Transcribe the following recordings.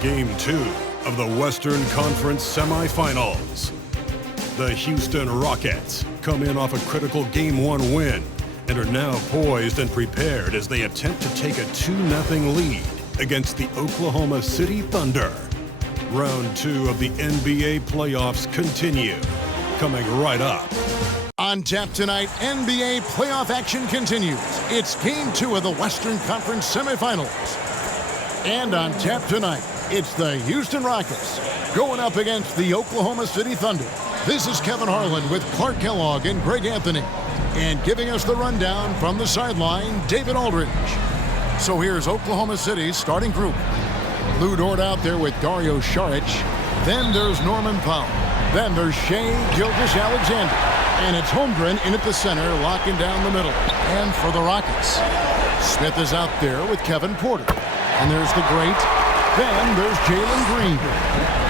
Game 2 of the Western Conference semifinals. The Houston Rockets come in off a critical Game 1 win and are now poised and prepared as they attempt to take a 2-0 lead against the Oklahoma City Thunder. Round 2 of the NBA playoffs continue, coming right up. On tap tonight, NBA playoff action continues. It's Game 2 of the Western Conference semifinals. And on tap tonight, it's the Houston Rockets going up against the Oklahoma City Thunder. This is Kevin Harlan with Clark Kellogg and Greg Anthony. And giving us the rundown from the sideline, David Aldridge. So here's Oklahoma City's starting group. Lou Dort out there with Dario Saric. Then there's Norman Powell. Then there's Shai Gilgeous-Alexander. And it's Holmgren in at the center, locking down the middle. And for the Rockets, Smith is out there with Kevin Porter. And there's the great. Then there's Jalen Green.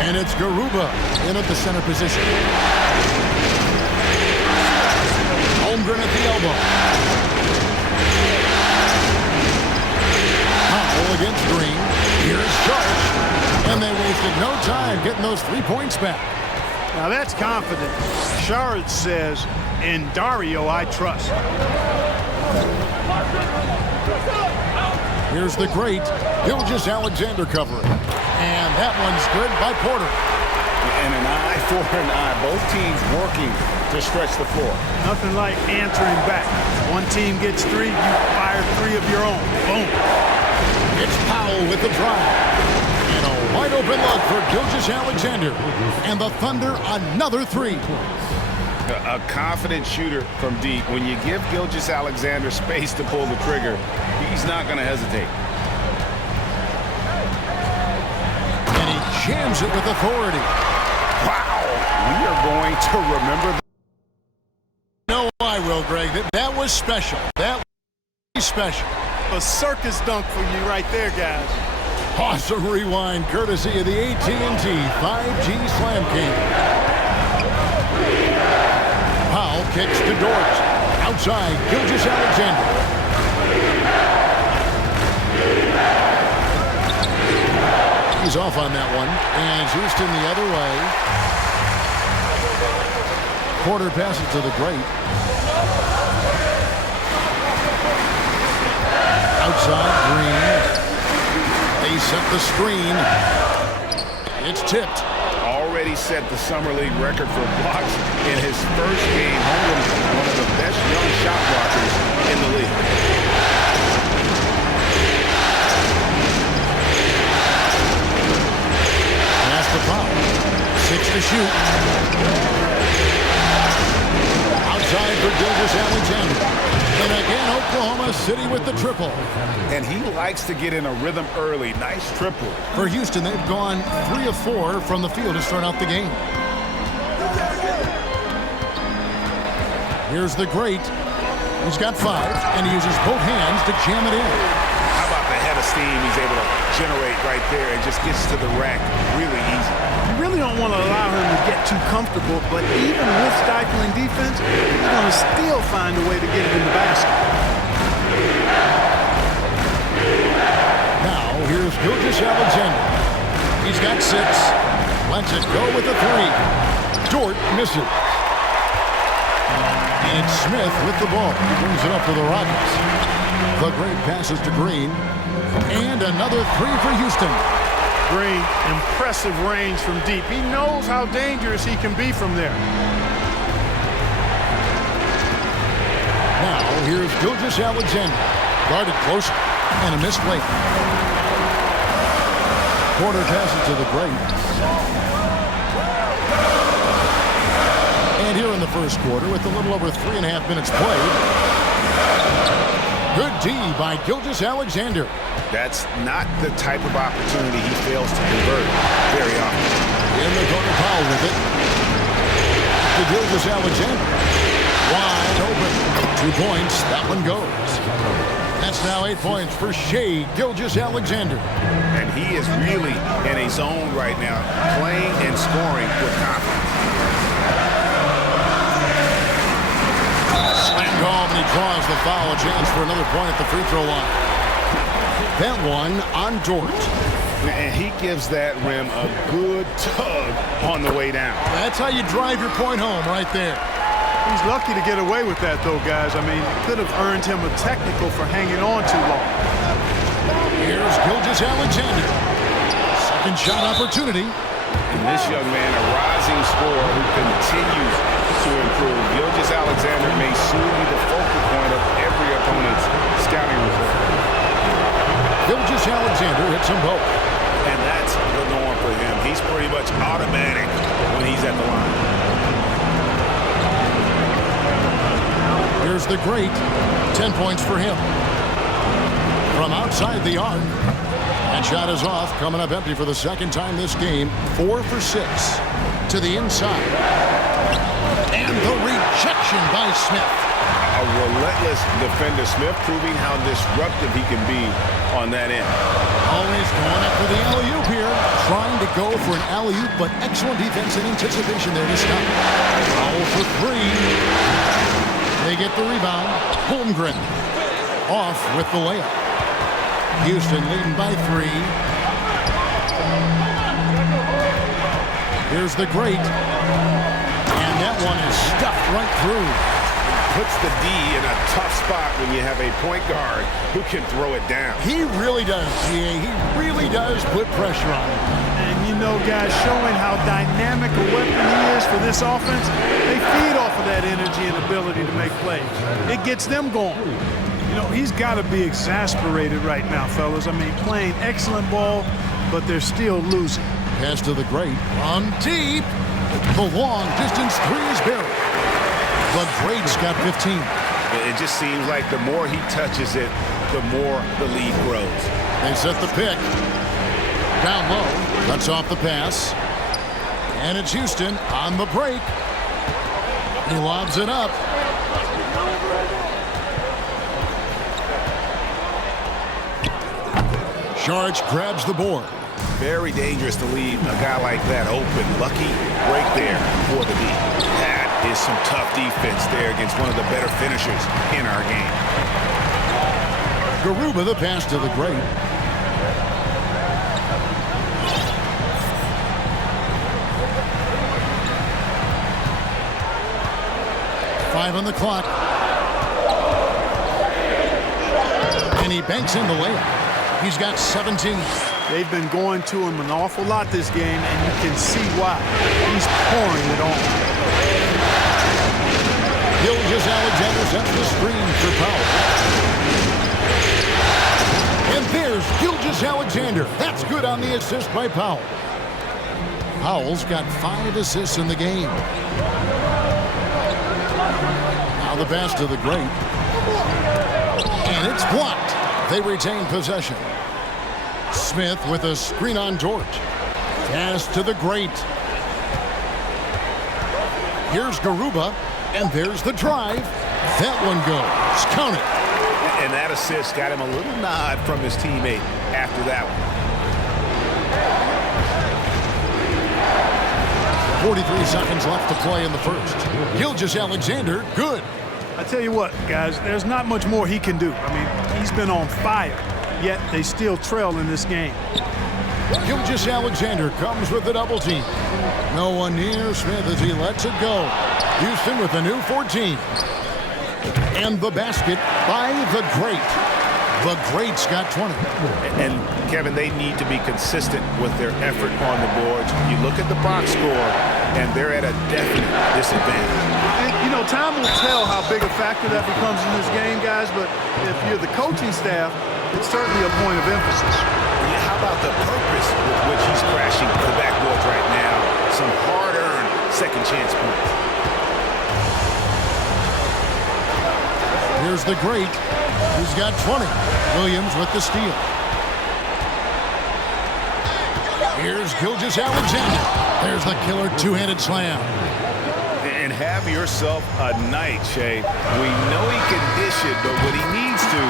And it's Garuba in at the center position. Holmgren at the elbow. Powell against Green. Here's Saric. And they wasted no time getting those 3 points back. Now that's confident. Saric says, in Dario I trust. Here's the great Gilgeous-Alexander covering. And that one's good by Porter. And an eye for an eye. Both teams working to stretch the floor. Nothing like answering back. One team gets 3, you fire 3 of your own. Boom. It's Powell with the drive. And a wide open look for Gilgeous-Alexander. And the Thunder another 3. A confident shooter from deep. When you give Gilgeous-Alexander space to pull the trigger, he's not going to hesitate. And he jams it with authority. Wow. We are going to remember. No, I will, Greg. That was special. That was special. A circus dunk for you right there, guys. Awesome rewind courtesy of the AT&T 5G Slam King. Powell kicks to Dort. Outside, Gilgeous-Alexander. He's off on that one. And Houston the other way. Porter passes to the great. Outside, Green. They set the screen. It's tipped. Already set the Summer League record for blocks in his first game. Holmgren, one of the best young shot blockers in the league. Pass the Powell. 6 to shoot. Outside for Gilgeous-Alexander. And again, Oklahoma City with the triple. And he likes to get in a rhythm early. Nice triple. For Houston, they've gone 3 of 4 from the field to start out the game. Here's the great. He's got 5, and he uses both hands to jam it in. How about the head of steam he's able to generate right there and just gets to the rack really easy. You really don't want to allow him to get too comfortable, but even with stifling defense, he's going to still find a way to get it in the basket. Now, here's Gilgeous-Alexander. He's got 6. Lets it go with a 3. Dort misses. And it's Smith with the ball. He brings it up for the Rockets. The great passes to Green. And another 3 for Houston. Green, impressive range from deep. He knows how dangerous he can be from there. Now, here's Gilgeous-Alexander. Guarded close and a missed late. Porter passes to the great. And here in the first quarter, with a little over 3.5 minutes played. Good D by Gilgeous-Alexander. That's not the type of opportunity he fails to convert very often. In the corner, Powell with it. To Gilgeous-Alexander. Wide open. 2 points. That one goes. That's now 8 points for Shai Gilgeous-Alexander. And he is really in a zone right now, playing and scoring with confidence. Slam call, and he draws the foul. A chance for another point at the free throw line. That one on Dort. And he gives that rim a good tug on the way down. That's how you drive your point home right there. He's lucky to get away with that, though, guys. I mean, it could have earned him a technical for hanging on too long. Here's Gilgeous-Alexander. Second shot opportunity. And this young man, a rising scorer who continues to improve. Gilgeous-Alexander may soon be the focal point of every opponent's scouting report. Gilgeous-Alexander hits them both. And that's the norm for him. He's pretty much automatic when he's at the line. Here's the great. 10 points for him. From outside the arc. That shot is off. Coming up empty for the second time this game. 4 for 6. To the inside. And the rejection by Smith. A relentless defender. Smith proving how disruptive he can be on that end. Always going up for the alley-oop here. Trying to go for an alley-oop, but excellent defense and anticipation there to stop. All for 3. They get the rebound. Holmgren off with the layup. Houston leading by 3. Here's the great. And that one is stuffed right through. Puts the D in a tough spot when you have a point guard who can throw it down. He really does, GA. He really does put pressure on him. And you know, guys, showing how dynamic a weapon he is for this offense, they feed off of that energy and ability to make plays. It gets them going. You know, he's got to be exasperated right now, fellas. I mean, playing excellent ball, but they're still losing. Pass to the great. On deep. The long distance 3 is buried. The great's got 15. It just seems like the more he touches it, the more the lead grows. They set the pick. Down low. Cuts off the pass. And it's Houston on the break. He lobs it up. Saric grabs the board. Very dangerous to leave a guy like that open. Lucky break there for the D. That is some tough defense there against one of the better finishers in our game. Garuba the pass to the great. Five on the clock. And he banks in the layup. He's got 17. They've been going to him an awful lot this game, and you can see why. He's pouring it on. Gilgeous-Alexander sets the screen for Powell. And there's Gilgeous-Alexander. That's good on the assist by Powell. Powell's got 5 assists in the game. Now the pass to the great. And it's blocked. They retain possession. Smith with a screen on George. Pass to the great. Here's Garuba, and there's the drive. That one goes. Count it. And that assist got him a little nod from his teammate after that one. 43 seconds left to play in the first. Gilgeous-Alexander, good. I tell you what, guys, there's not much more he can do. I mean, he's been on fire, yet they still trail in this game. Gilgeous-Alexander comes with the double team. No one near Smith as he lets it go. Houston with a new 14. And the basket by the great. The great's got 20. And Kevin, they need to be consistent with their effort on the boards. You look at the box score, and they're at a definite disadvantage. And, you know, time will tell how big a factor that becomes in this game, guys, but if you're the coaching staff, it's certainly a point of emphasis. Yeah, how about the purpose with which he's crashing the backboards right now? Some hard-earned second chance points. Here's the great. He's got 20. Williams with the steal. Here's Gilgeous-Alexander. There's the killer two-handed slam. And have yourself a night, Shea. We know he can dish it, but when he needs to,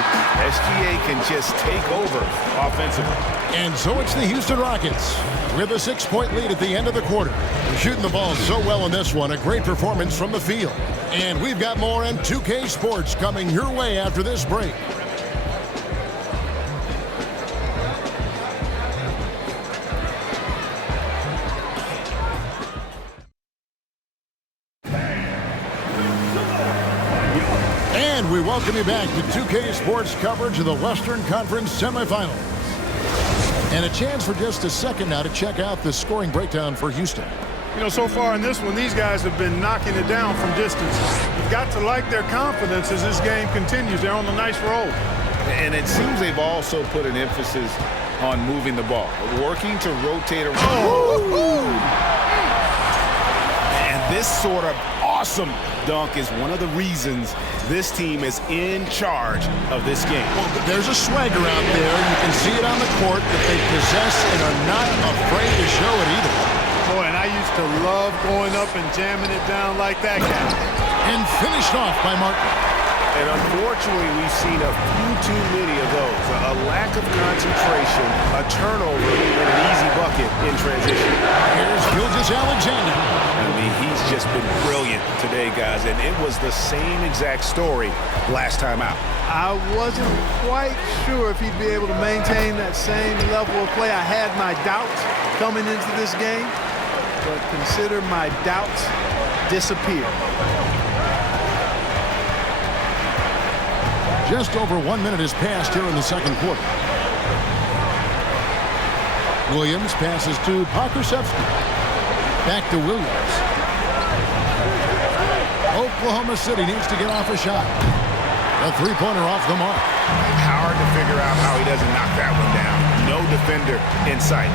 SGA can just take over offensively. And so it's the Houston Rockets with a 6-point lead at the end of the quarter. Shooting the ball so well in this one. A great performance from the field. And we've got more on 2K Sports coming your way after this break. And we welcome you back to 2K Sports coverage of the Western Conference semifinals. And a chance for just a second now to check out the scoring breakdown for Houston. You know, so far in this one, these guys have been knocking it down from distance. You've got to like their confidence as this game continues. They're on a nice roll. And it seems they've also put an emphasis on moving the ball, working to rotate around. And this sort of awesome dunk is one of the reasons this team is in charge of this game. Well, there's a swagger out there. You can see it on the court that they possess and are not afraid to show it either. Boy, and I used to love going up and jamming it down like that guy. And finished off by Martin. And unfortunately, we've seen a few too many of those. A lack of concentration, a turnover, and an easy bucket in transition. Here's Gilgeous-Alexander. I mean, he's just been brilliant today, guys, and it was the same exact story last time out. I wasn't quite sure if he'd be able to maintain that same level of play. I had my doubts coming into this game, but consider my doubts disappear. Just over 1 minute has passed here in the second quarter. Williams passes to Pokusevski. Back to Williams. Oklahoma City needs to get off a shot. A three-pointer off the mark. Hard to figure out how he doesn't knock that one down. No defender in sight.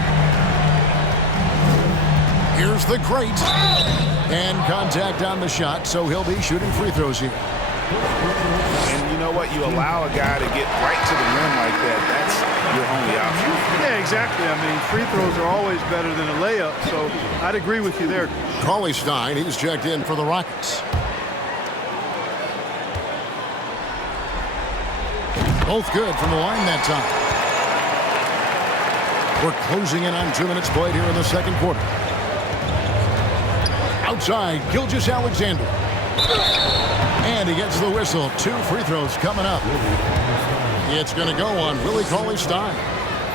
Here's the great. And contact on the shot, so he'll be shooting free throws here. And you know what? You allow a guy to get right to the rim like that. That's your only option. Yeah, exactly. I mean, free throws are always better than a layup, so I'd agree with you there. Cauley-Stein, he's checked in for the Rockets. Both good from the line that time. We're closing in on 2 minutes played here in the second quarter. Outside, Gilgeous-Alexander. And he gets the whistle. 2 free throws coming up. It's going to go on Willie Cauley-Stein.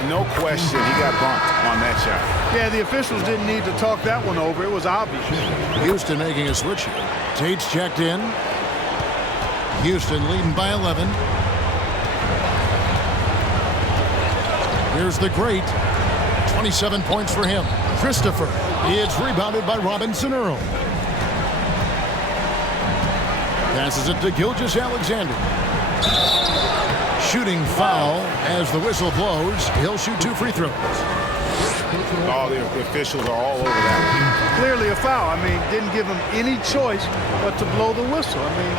No question, he got bumped on that shot. Yeah, the officials didn't need to talk that one over. It was obvious. Houston making a switch here. Tate's checked in. Houston leading by 11. Here's the great. 27 points for him. Christopher. It's rebounded by Robinson Earl. Passes it to Gilgeous-Alexander. Shooting foul as the whistle blows. He'll shoot 2 free throws. All the officials are all over that. Clearly a foul. I mean, didn't give him any choice but to blow the whistle. I mean,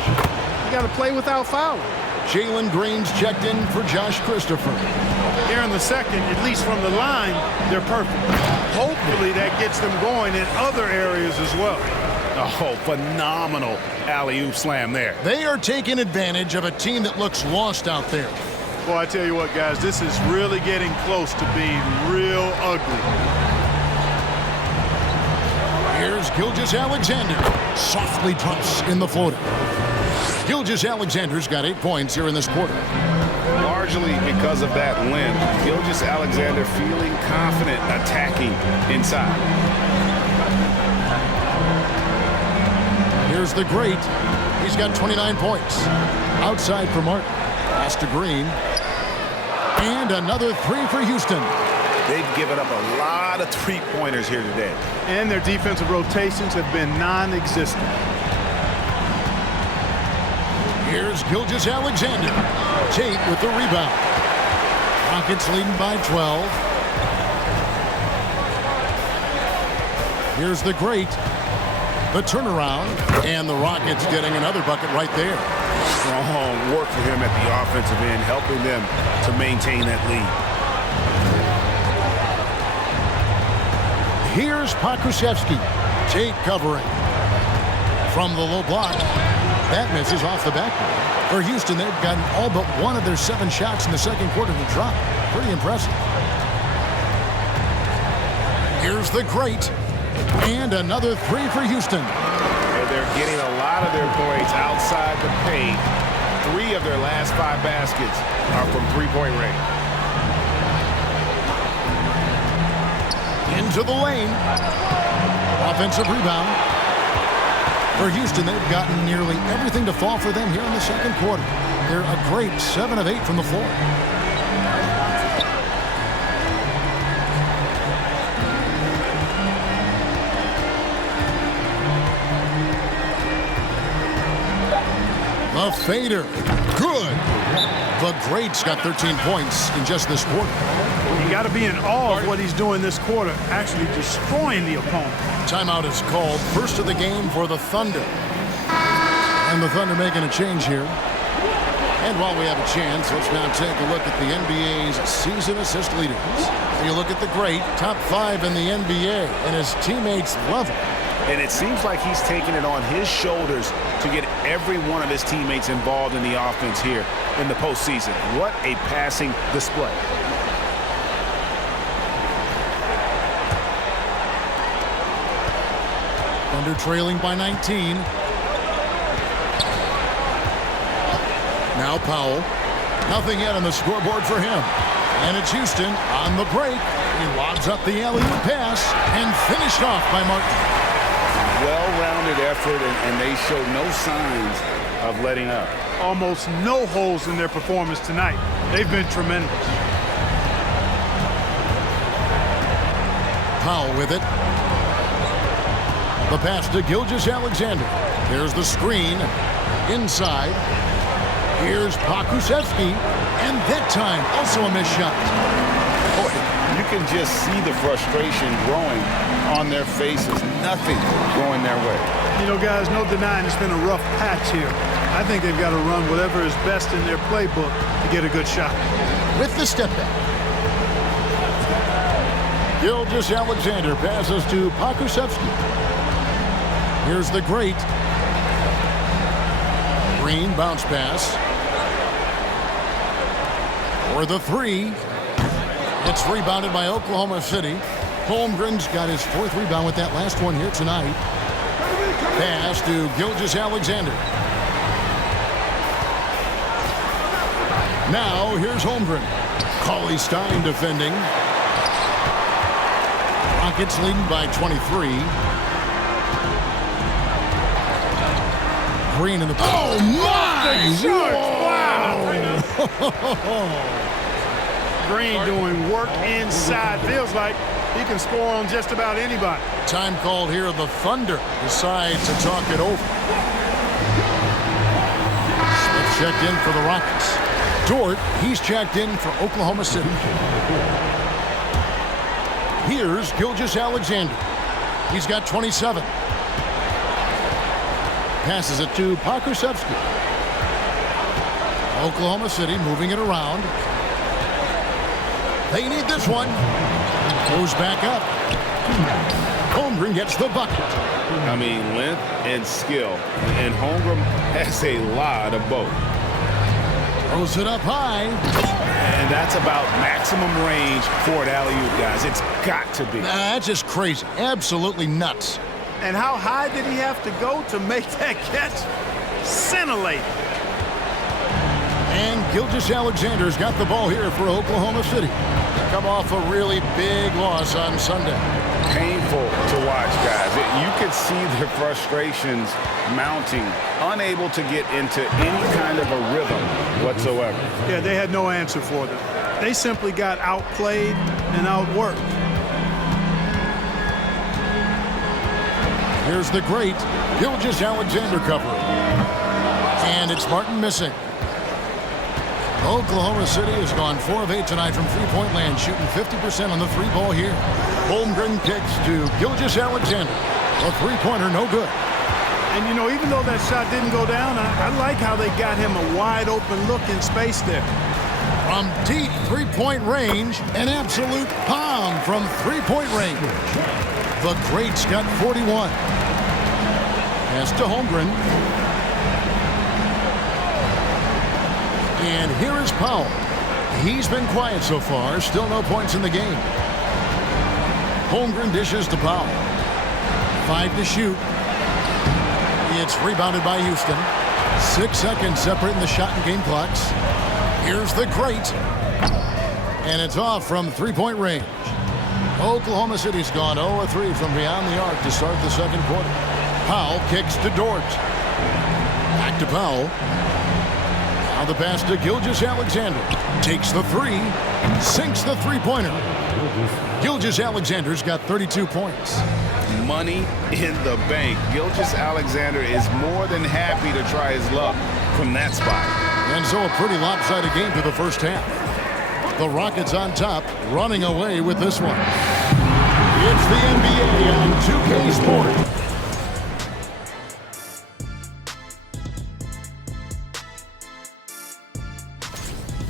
you got to play without fouling. Jalen Green's checked in for Josh Christopher. Here in the second, at least from the line, they're perfect. Hopefully that gets them going in other areas as well. Oh, phenomenal alley-oop slam there. They are taking advantage of a team that looks lost out there. Well, I tell you what, guys, this is really getting close to being real ugly. Here's Gilgeous-Alexander. Softly drops in the floater. Gilgeous-Alexander's got 8 points here in this quarter. Largely because of that limb, Gilgeous-Alexander feeling confident attacking inside. Here's the great. He's got 29 points. Outside for Martin. Pass to Green. And another 3 for Houston. They've given up a lot of three-pointers here today. And their defensive rotations have been non-existent. Here's Gilgeous-Alexander. Tate with the rebound. Rockets leading by 12. Here's the great. The turnaround. And the Rockets getting another bucket right there. Strong work for him at the offensive end, helping them to maintain that lead. Here's Pokusevski. Tate covering. From the low block. That misses off the backboard. For Houston, they've gotten all but 1 of their 7 shots in the second quarter to drop. Pretty impressive. Here's the great. And another 3 for Houston. And they're getting a lot of their points outside the paint. 3 of their last 5 baskets are from three-point range. Into the lane. Offensive rebound. For Houston, they've gotten nearly everything to fall for them here in the second quarter. They're a great 7 of 8 from the floor. The fader. Good. The Greats got 13 points in just this quarter. You got to be in awe of what he's doing this quarter, actually destroying the opponent. Timeout is called. First of the game for the Thunder. And the Thunder making a change here. And while we have a chance, let's now take a look at the NBA's season assist leaders. You look at the Great, top 5 in the NBA, and his teammates love him. And it seems like he's taking it on his shoulders to get every one of his teammates involved in the offense here in the postseason. What a passing display. Thunder trailing by 19. Now Powell. Nothing yet on the scoreboard for him. And it's Houston on the break. He lobs up the alley-oop pass and finished off by Martin. Well-rounded effort, and they show no signs of letting up. Almost no holes in their performance tonight. They've been tremendous. Powell with it. The pass to Gilgeous-Alexander. There's the screen. Inside. Here's Pokusevski. And that time, also a missed shot. Boy, you can just see the frustration growing on their faces. Nothing going their way. You know, guys, no denying it's been a rough patch here. I think they've got to run whatever is best in their playbook to get a good shot. With the step back. Gilgeous-Alexander passes to Pokusevski. Here's the Great. Green bounce pass. For the 3. It's rebounded by Oklahoma City. Holmgren's got his 4th rebound with that last one here tonight. Pass to Gilgeous-Alexander. Now here's Holmgren. Cauley-Stein defending. Rockets leading by 23. Green in the... Oh, my! Wow! Green doing work inside. Feels like he can score on just about anybody. Time called here. The Thunder decide to talk it over. Smith checked in for the Rockets. Dort, he's checked in for Oklahoma City. Here's Gilgeous-Alexander. He's got 27. Passes it to Pokusevski. Oklahoma City moving it around. They need this one. Goes back up. Holmgren gets the bucket. I mean, length and skill. And Holmgren has a lot of both. Throws it up high. And that's about maximum range for an alley-oop, guys. It's got to be. That's just crazy. Absolutely nuts. And how high did he have to go to make that catch? Scintillating. And Gilgeous-Alexander's got the ball here for Oklahoma City. Come off a really big loss on Sunday. Painful to watch, guys. You could see the frustrations mounting, unable to get into any kind of a rhythm whatsoever. Yeah, they had no answer for them. They simply got outplayed and outworked. Here's the Great Gilgeous-Alexander covering. And it's Martin missing. Oklahoma City has gone 4 of 8 tonight from three-point land, shooting 50% on the 3-ball here. Holmgren kicks to Gilgeous-Alexander. A three-pointer, no good. And, you know, even though that shot didn't go down, I like how they got him a wide-open look in space there. From deep three-point range, an absolute bomb from three-point range. The Greats got 41. Pass to Holmgren. And here is Powell. He's been quiet so far. Still no points in the game. Holmgren dishes to Powell. 5 to shoot. It's rebounded by Houston. 6 seconds separating the shot and game clocks. Here's the Great. And it's off from three-point range. Oklahoma City's gone 0-3 from beyond the arc to start the second quarter. Powell kicks to Dort. Back to Powell. Now the pass to Gilgeous-Alexander. Takes the three. Sinks the three-pointer. Gilgeous-Alexander's got 32 points. Money in the bank. Gilgeous-Alexander is more than happy to try his luck from that spot. And so a pretty lopsided game through the first half. The Rockets on top, running away with this one. It's the NBA on 2K Sports.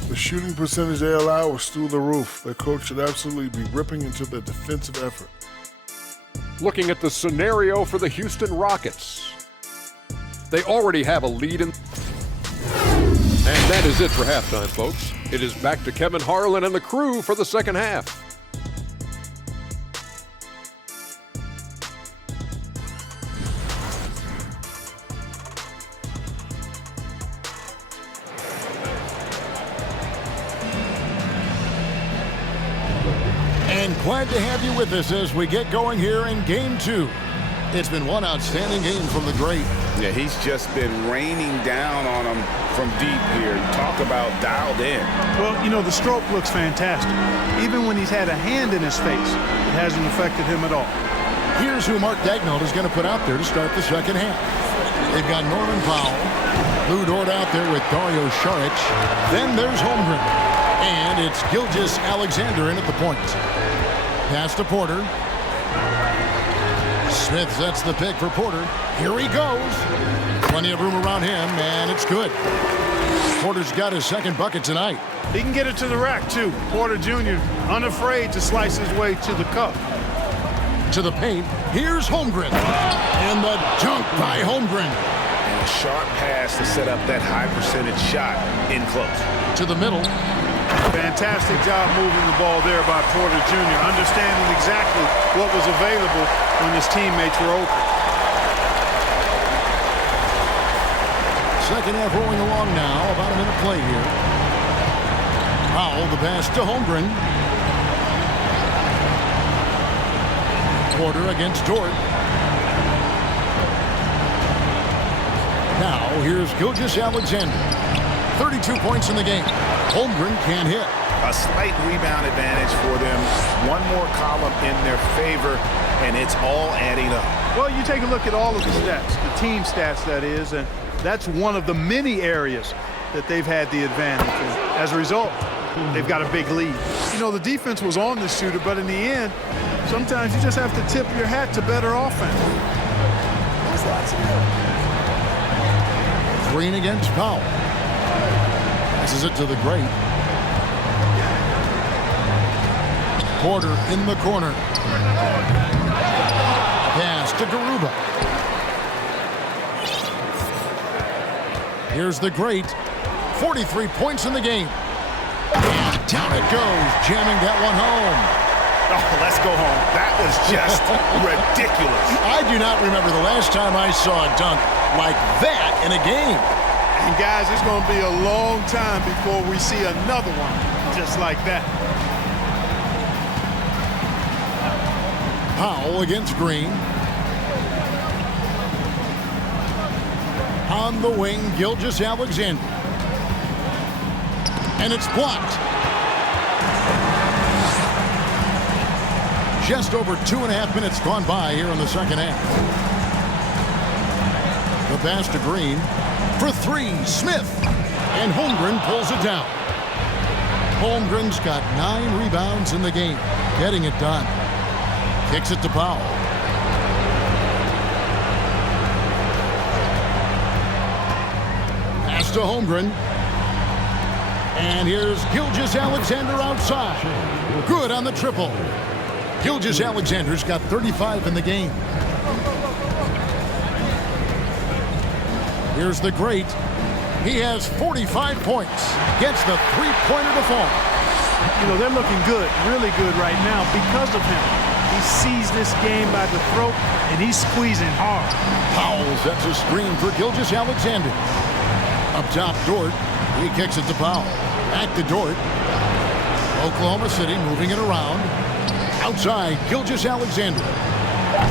The shooting percentage they allow was through the roof. Their coach should absolutely be ripping into their defensive effort. Looking at the scenario for the Houston Rockets. They already have a lead and that is it for halftime, folks. It is back to Kevin Harlan and the crew for the second half. And glad to have you with us as we get going here in Game 2. It's been one outstanding game from the great. Yeah, he's just been raining down on them from deep here. Talk about dialed in. Well, you know, the stroke looks fantastic. Even when he's had a hand in his face, it hasn't affected him at all. Here's who Mark Daigneault is going to put out there to start the second half. They've got Norman Powell, Lou Dort out there with Dario Saric. Then there's Holmgren. And it's Gilgeous-Alexander in at the point. Pass to Porter. Smith sets the pick for Porter. Here he goes. Plenty of room around him, and it's good. Porter's got his second bucket tonight. He can get it to the rack, too. Porter Jr. unafraid to slice his way to the cup. To the paint. Here's Holmgren. And the dunk by Holmgren. And a sharp pass to set up that high percentage shot in close. To the middle. Fantastic job moving the ball there by Porter Jr., understanding exactly what was available when his teammates were open. Second half rolling along now, about a minute play here. Powell, the pass to Holmgren. Porter against Dort. Now here's Gilgeous-Alexander. 32 points in the game. Holmgren can't hit. A slight rebound advantage for them. One more column in their favor, and it's all adding up. Well, you take a look at all of the stats, the team stats, that is, and that's one of the many areas that they've had the advantage. And as a result, they've got a big lead. You know, the defense was on this shooter, but in the end, sometimes you just have to tip your hat to better offense. Green against Powell. Passes it to the great. Porter in the corner. Pass to Garuba. Here's the great. 43 points in the game. And down it goes, jamming that one home. Oh, let's go home. That was just ridiculous. I do not remember the last time I saw a dunk like that in a game. And guys, it's going to be a long time before we see another one just like that. Powell against Green. On the wing, Gilgeous-Alexander. And it's blocked. Just over 2.5 minutes gone by here in the second half. The pass to Green. For three, Smith. And Holmgren pulls it down. Holmgren's got 9 rebounds in the game. Getting it done. Kicks it to Powell. Pass to Holmgren. And here's Gilgeous-Alexander outside. Good on the triple. Gilgeous-Alexander's got 35 in the game. Here's the great. He has 45 points. Gets the three-pointer to fall. You know, they're looking good, really good right now because of him. He sees this game by the throat, and he's squeezing hard. Powell sets a screen for Gilgeous-Alexander. Up top, Dort. He kicks it to Powell. Back to Dort. Oklahoma City moving it around. Outside, Gilgeous-Alexander.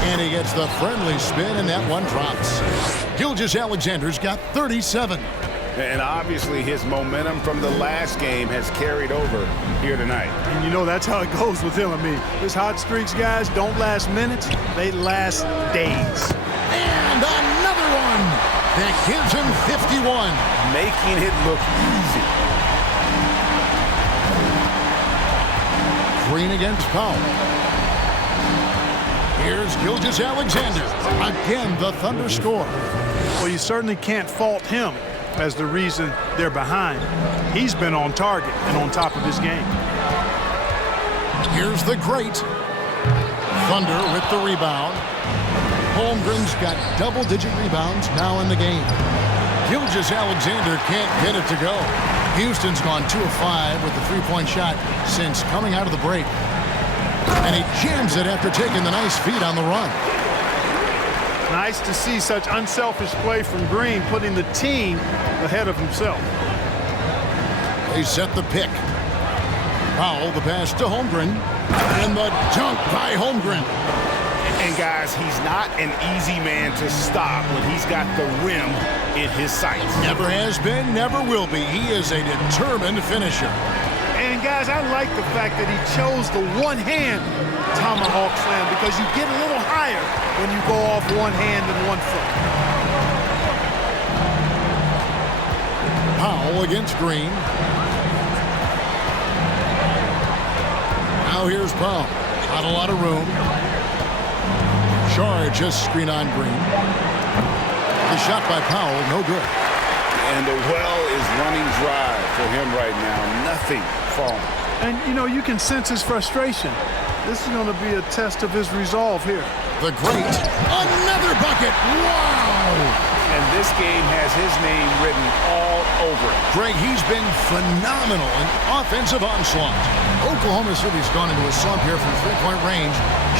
And he gets the friendly spin, and that one drops. Gilgeous-Alexander's got 37. And obviously his momentum from the last game has carried over here tonight. And you know that's how it goes with him. I mean, his hot streaks, guys, don't last minutes. They last days. And another one that gives him 51. Making it look easy. Green against Powell. Here's Gilgeous-Alexander. Again, the Thunder score. Well, you certainly can't fault him as the reason they're behind. He's been on target and on top of his game. Here's the great Thunder with the rebound. Holmgren's got double-digit rebounds now in the game. Gilgeous-Alexander can't get it to go. Houston's gone 2 of 5 with the three-point shot since coming out of the break. And he jams it after taking the nice feed on the run. Nice to see such unselfish play from Green, putting the team ahead of himself. They set the pick. Powell, the pass to Holmgren. And the dunk by Holmgren. And guys, he's not an easy man to stop when he's got the rim in his sights. Never has been, never will be. He is a determined finisher. And guys, I like the fact that he chose the one-hand tomahawk slam because you get a little higher when you go off one hand and 1 foot. Powell against Green. Now here's Powell. Not a lot of room. Charge just screen on Green. The shot by Powell, no good. And the well is running dry for him right now. Nothing falling. And, you know, you can sense his frustration. This is going to be a test of his resolve here. The great, another bucket. Wow! And this game has his name written all over it. Greg, he's been phenomenal in offensive onslaught. Oklahoma City's gone into a slump here from three-point range,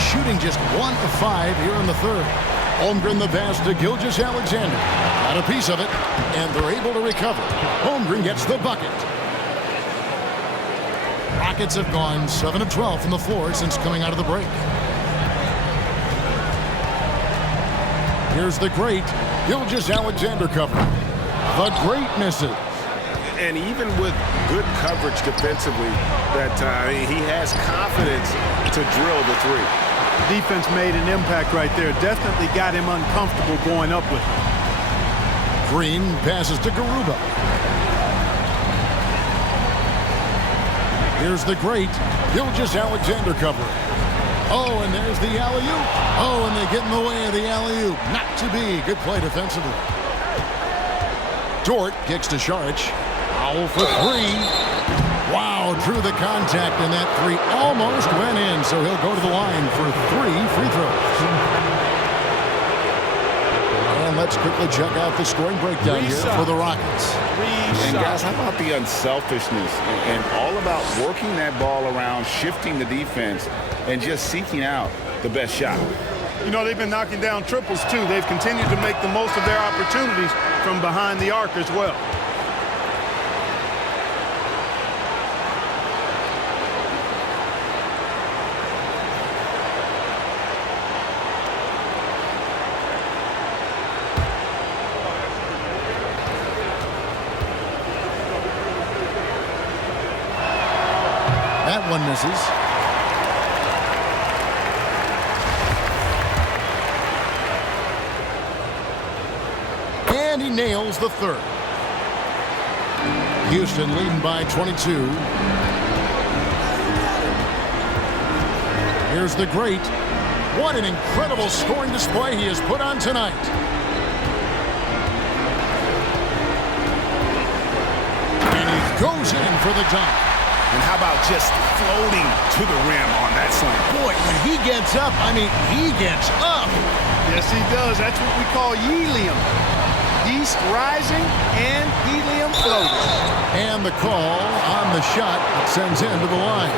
shooting just 1 of 5 here in the third. Holmgren the pass to Gilgeous-Alexander. Got a piece of it, and they're able to recover. Holmgren gets the bucket. Rockets have gone 7 of 12 from the floor since coming out of the break. Here's the great Gilgeous-Alexander cover. The great misses. And even with good coverage defensively that time, he has confidence to drill the three. Defense made an impact right there. Definitely got him uncomfortable going up with it. Green passes to Garuba. Here's the great Gilgeous-Alexander cover. Oh, and there's the alley-oop. Oh, and they get in the way of the alley-oop. Not to be. Good play defensively. Dort kicks to Saric. Powell for 3. Wow, drew the contact, and that 3 almost went in, so he'll go to the line for 3 free throws. And let's quickly check out the scoring breakdown here for the Rockets. And guys, how about the unselfishness and all about working that ball around, shifting the defense, and just seeking out the best shot? You know, they've been knocking down triples, too. They've continued to make the most of their opportunities from behind the arc as well. That one misses. And he nails the third. Houston leading by 22. Here's the great. What an incredible scoring display he has put on tonight. And he goes in for the dunk. And how about just floating to the rim on that slam? Boy, when he gets up, I mean, he gets up. Yes, he does. That's what we call helium. East rising and helium floating. And the call on the shot that sends him to the line.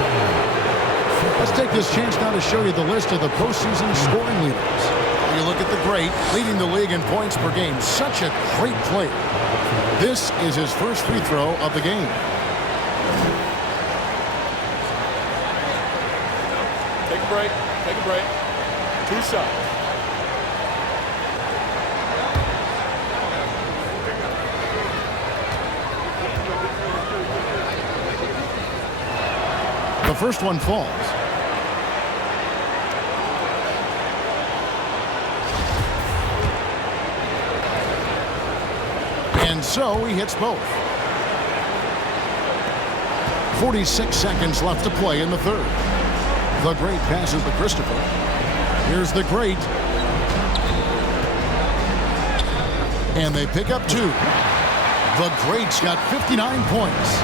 Let's take this chance now to show you the list of the postseason scoring leaders. You look at the great, leading the league in points per game. Such a great player. This is his first free throw of the game. Take a break. Take a break. Tucson. The first one falls. And so he hits both. 46 seconds left to play in the third. The Great passes to Christopher. Here's the Great. And they pick up 2. The Great's got 59 points.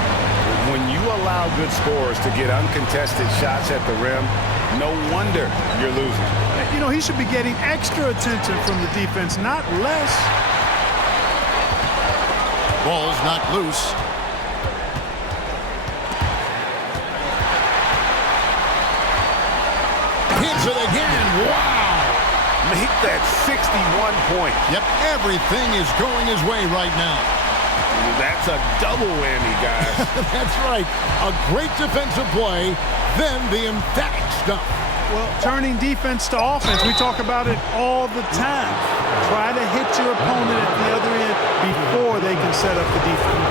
When you allow good scorers to get uncontested shots at the rim, no wonder you're losing. You know, he should be getting extra attention from the defense, not less. Ball's knocked loose. Hits it again. Wow. Make that 61 point. Yep, everything is going his way right now. That's a double whammy, guys. That's right. A great defensive play, then the emphatic stuff. Well, turning defense to offense, we talk about it all the time. Try to hit your opponent at the other end before they can set up the defense.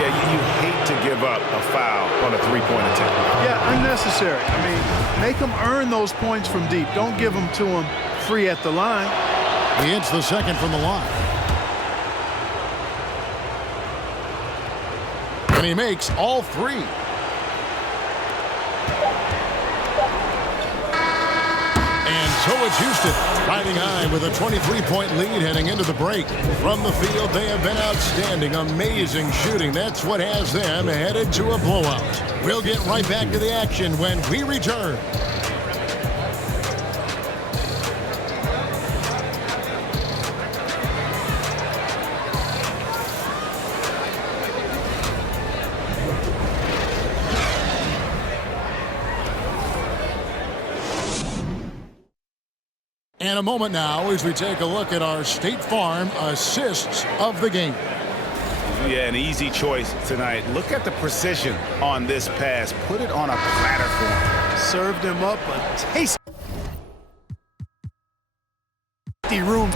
Yeah, you hate to give up a foul on a three-point attempt. Yeah, unnecessary. I mean, make them earn those points from deep. Don't give them to them free at the line. He hits the second from the line. And he makes all 3. And so it's Houston riding high with a 23-point lead heading into the break. From the field, they have been outstanding. Amazing shooting. That's what has them headed to a blowout. We'll get right back to the action when we return. And a moment now as we take a look at our State Farm assists of the game. Yeah, an easy choice tonight. Look at the precision on this pass. Put it on a platter for him. Served him up a tasty room.